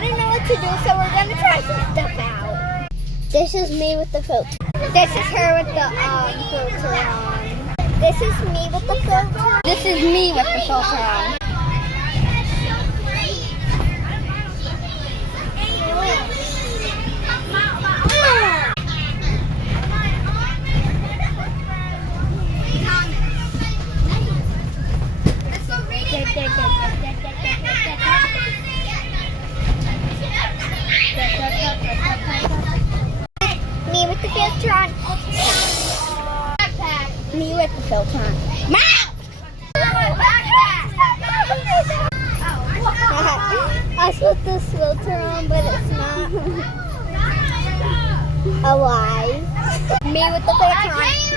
don't know what to do, so we're gonna try some stuff out. This is me with the filter. This is her with the filter on. This is me with the filter. This is me with the filter on. Me with the filter on. Me with the filter on. I put this filter on, but it's not alive. Me with the filter on.